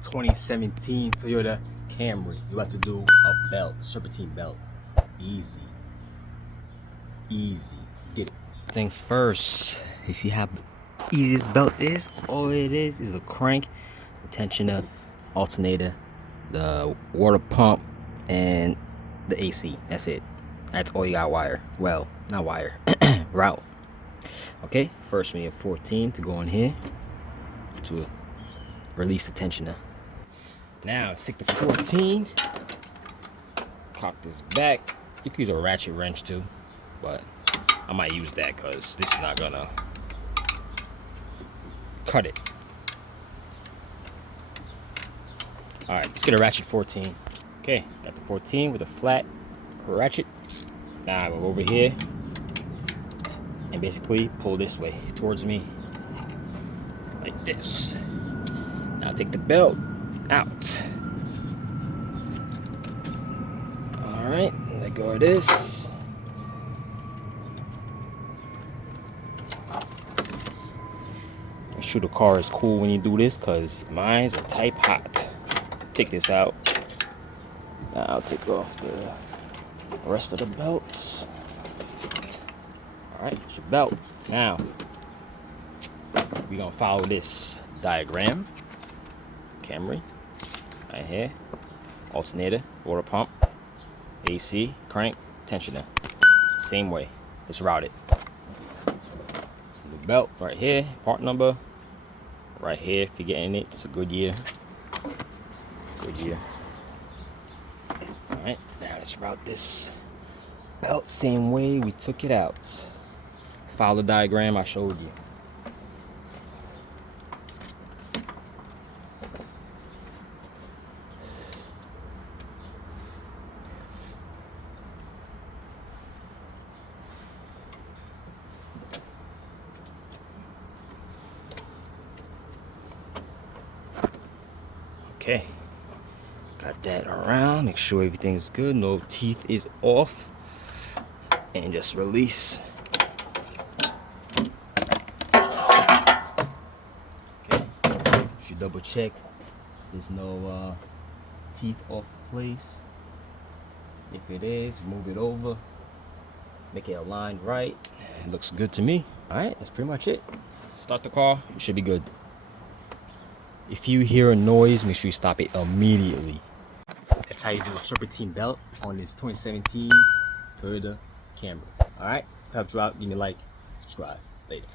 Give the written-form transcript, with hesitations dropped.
2017 Toyota Camry. You're about to do a belt, serpentine belt. Easy. Let's get it. Things first, you see how easy this belt is? All it is a crank, the tensioner, alternator, the water pump, and the AC. That's it. That's all you got wire. Well, not wire, route. Okay, first we need 14 to go in here to release the tensioner. Now stick the 14, cock this back. You can use a ratchet wrench too, but I might use that because this is not gonna cut it. Alright, let's get a ratchet 14. Okay, got the 14 with a flat ratchet. Now I go over here and basically pull this way towards me like this. Now take the belt out. Alright, let go of this. Make sure the car is cool when you do this, because mine's are type hot. Take this out. Now I'll take off the rest of the belts. Alright, it's your belt. Now we're gonna follow this diagram. Camry, right here, alternator, water pump, AC, crank, tensioner. Same way, it's routed. So the belt right here, part number, right here if you're getting it, it's a Goodyear. Alright, now let's route this belt same way we took it out. Follow the diagram I showed you. Okay, got that around, make sure everything's good, no teeth is off, and just release. Okay, should double check there's no teeth off place. If it is, move it over, make it aligned right. It looks good to me. All right, that's pretty much it. Start the car, it should be good. If you hear a noise, make sure you stop it immediately. That's how you do a serpentine belt on this 2017 Toyota Camry. Alright, helps you out, give me a like, subscribe. Later.